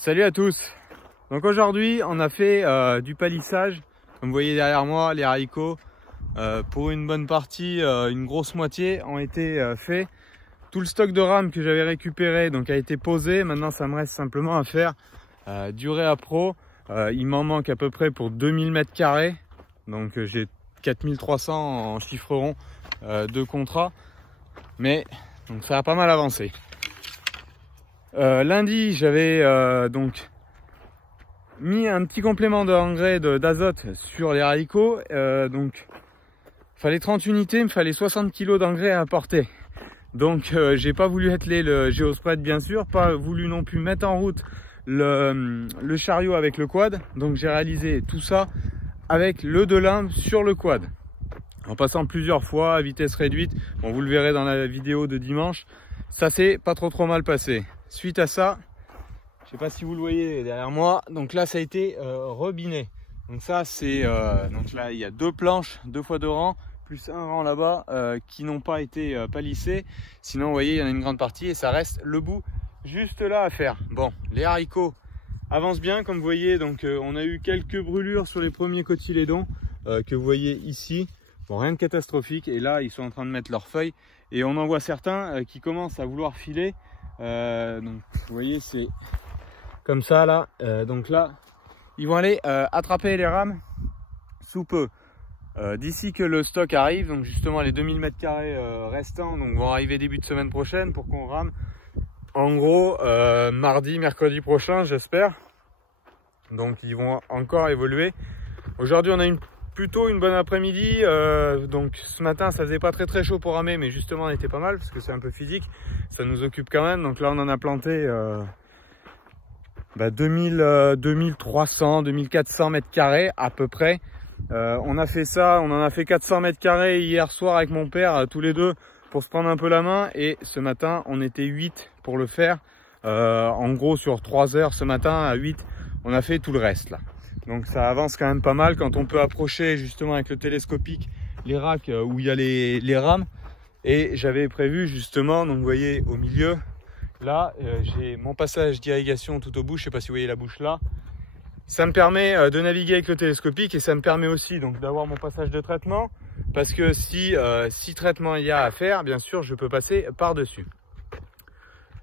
Salut à tous. Donc aujourd'hui on a fait du palissage. Comme vous voyez derrière moi, les haricots pour une bonne partie, une grosse moitié ont été faits. Tout le stock de rames que j'avais récupéré donc a été posé. Maintenant ça me reste simplement à faire du réappro. Il m'en manque à peu près pour 2000 m². Donc j'ai 4300 en chiffre rond de contrat. Mais donc ça a pas mal avancé. Lundi, j'avais donc mis un petit complément d'engrais d'azote sur les haricots. Donc, il fallait 30 unités, il me fallait 60 kg d'engrais à apporter. Donc, j'ai pas voulu atteler le géospread, bien sûr, pas voulu non plus mettre en route le chariot avec le quad. Donc, j'ai réalisé tout ça avec le de lin sur le quad, en passant plusieurs fois à vitesse réduite. Bon, vous le verrez dans la vidéo de dimanche. Ça s'est pas trop mal passé. Suite à ça, je sais pas si vous le voyez derrière moi, donc là ça a été rebiné. Donc ça c'est donc là il y a deux planches, 2 fois 2 rangs, plus un rang là-bas qui n'ont pas été palissés. Sinon vous voyez il y en a une grande partie et ça reste le bout juste là à faire. Bon, les haricots avancent bien comme vous voyez, donc on a eu quelques brûlures sur les premiers cotylédons que vous voyez ici. Bon, rien de catastrophique, et là ils sont en train de mettre leurs feuilles et on en voit certains qui commencent à vouloir filer. Donc vous voyez c'est comme ça là, donc là ils vont aller attraper les rames sous peu. D'ici que le stock arrive, donc justement les 2000 m² restants donc vont arriver début de semaine prochaine pour qu'on rame en gros mardi, mercredi prochain j'espère. Donc ils vont encore évoluer. Aujourd'hui on a plutôt une bonne après-midi, donc ce matin ça faisait pas très chaud pour ramer, mais justement on était pas mal parce que c'est un peu physique, ça nous occupe quand même. Donc là on en a planté 2300 2400 m² à peu près. On a fait ça, on en a fait 400 m² hier soir avec mon père tous les deux pour se prendre un peu la main, et ce matin on était 8 pour le faire. En gros sur 3 heures ce matin à 8 on a fait tout le reste là. Donc ça avance quand même pas mal quand on peut approcher justement avec le télescopique les racks où il y a les rames. Et j'avais prévu justement, donc vous voyez au milieu, là j'ai mon passage d'irrigation tout au bout, je sais pas si vous voyez la bouche là. Ça me permet de naviguer avec le télescopique et ça me permet aussi donc d'avoir mon passage de traitement. Parce que si traitement il y a à faire, bien sûr je peux passer par-dessus.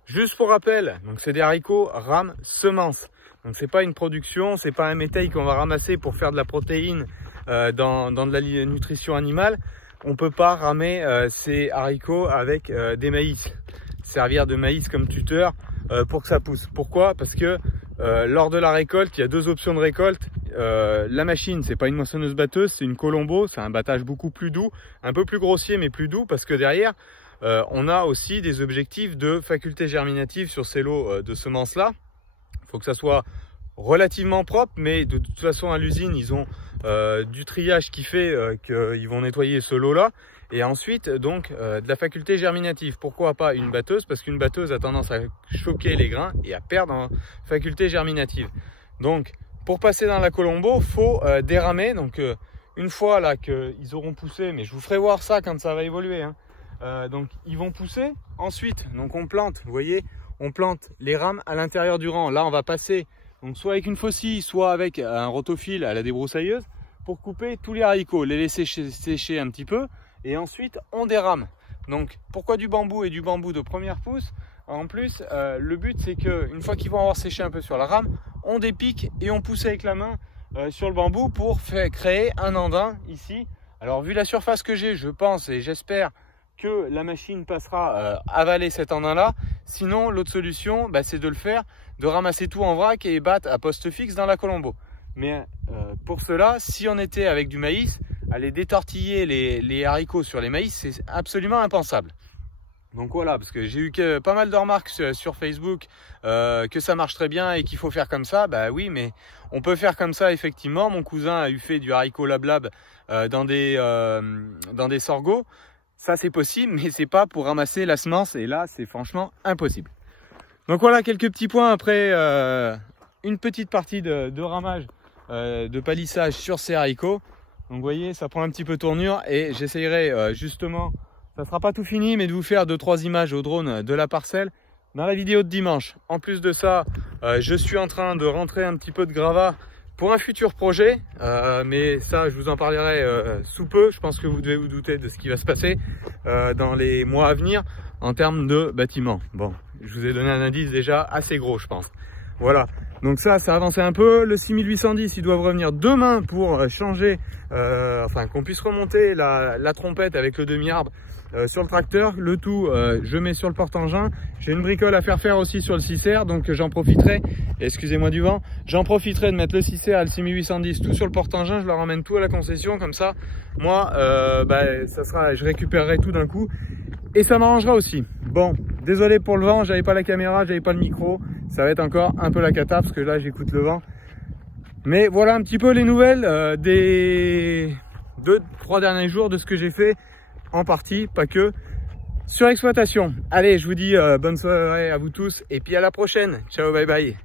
Juste pour rappel, donc c'est des haricots rames semences. Donc c'est pas une production, c'est pas un métail qu'on va ramasser pour faire de la protéine dans de la nutrition animale. On peut pas ramer ces haricots avec des maïs, servir de maïs comme tuteur pour que ça pousse. Pourquoi? Parce que lors de la récolte, il y a deux options de récolte. La machine, c'est pas une moissonneuse batteuse, c'est une colombo, c'est un battage beaucoup plus doux, un peu plus grossier mais plus doux, parce que derrière on a aussi des objectifs de faculté germinative sur ces lots de semences là. Il faut que ça soit relativement propre, mais de toute façon à l'usine ils ont du triage qui fait qu'ils vont nettoyer ce lot là, et ensuite donc de la faculté germinative. Pourquoi pas une batteuse? Parce qu'une batteuse a tendance à choquer les grains et à perdre en faculté germinative. Donc pour passer dans la colombo, faut déramer. Donc une fois là qu'ils auront poussé, mais je vous ferai voir ça quand ça va évoluer hein. Donc ils vont pousser, ensuite donc on plante, vous voyez, on plante les rames à l'intérieur du rang. Là on va passer donc soit avec une faucille, soit avec un rotofil à la débroussailleuse pour couper tous les haricots, les laisser sécher un petit peu, et ensuite on dérame. Donc pourquoi du bambou et du bambou de première pousse? En plus le but c'est que une fois qu'ils vont avoir séché un peu sur la rame, on dépique et on pousse avec la main sur le bambou pour créer un andin ici. Alors vu la surface que j'ai, je pense et j'espère que la machine passera avaler cet andin là. Sinon l'autre solution c'est de le faire, de ramasser tout en vrac et battre à poste fixe dans la colombo. Mais pour cela, si on était avec du maïs, aller détortiller les haricots sur les maïs, c'est absolument impensable. Donc voilà, parce que j'ai eu pas mal de remarques sur Facebook que ça marche très bien et qu'il faut faire comme ça. Bah oui, mais on peut faire comme ça effectivement. Mon cousin a eu fait du haricot lablab dans des sorgho. Ça c'est possible, mais c'est pas pour ramasser la semence, et là c'est franchement impossible. Donc voilà quelques petits points après une petite partie de ramage, de palissage sur ces haricots. Donc vous voyez, ça prend un petit peu tournure, et j'essayerai justement, ça sera pas tout fini, mais de vous faire 2-3 images au drone de la parcelle dans la vidéo de dimanche. En plus de ça, Je suis en train de rentrer un petit peu de gravat pour un futur projet, mais ça je vous en parlerai sous peu. Je pense que vous devez vous douter de ce qui va se passer dans les mois à venir en termes de bâtiment. Bon, je vous ai donné un indice déjà assez gros, je pense. Voilà, donc ça a avancé un peu. Le 6810, ils doivent revenir demain pour changer, enfin qu'on puisse remonter la trompette avec le demi-arbre sur le tracteur. Le tout, je mets sur le porte-engin. J'ai une bricole à faire aussi sur le 6R, donc j'en profiterai, excusez-moi du vent, j'en profiterai de mettre le 6R et le 6810 tout sur le porte-engin. Je leur emmène tout à la concession, comme ça, moi, je récupérerai tout d'un coup. Et ça m'arrangera aussi. Bon, désolé pour le vent, j'avais pas la caméra, j'avais pas le micro. Ça va être encore un peu la cata parce que là j'écoute le vent. Mais voilà un petit peu les nouvelles des 2-3 derniers jours de ce que j'ai fait, en partie, pas que, sur l'exploitation. Allez, je vous dis bonne soirée à vous tous et puis à la prochaine. Ciao, bye bye.